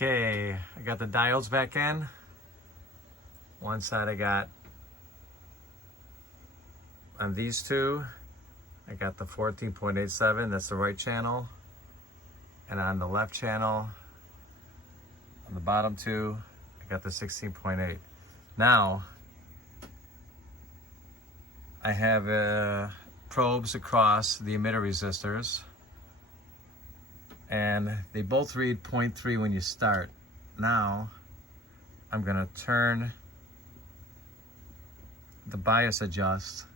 Okay, I got the diodes back in. One side I got on these two, I got the 14.87, that's the right channel. And on the left channel, on the bottom two, I got the 16.8. Now, I have probes across the emitter resistors, and they both read 0.3 when you start. Now, I'm gonna turn the bias adjust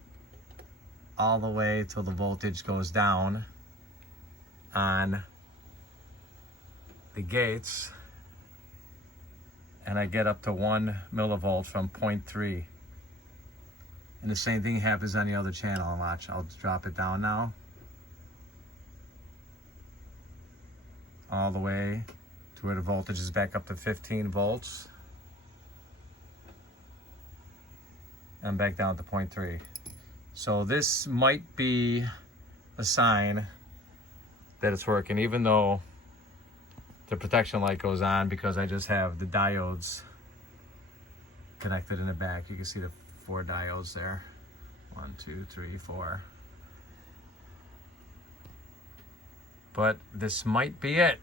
all the way till the voltage goes down on the gates, and I get up to 1 millivolt from 0.3. And the same thing happens on the other channel. Watch, I'll drop it down now. All the way to where the voltage is back up to 15 volts. And back down to 0.3. So this might be a sign that it's working, even though the protection light goes on, because I just have the diodes connected in the back. You can see the 4 diodes there. 1, 2, 3, 4. But this might be it.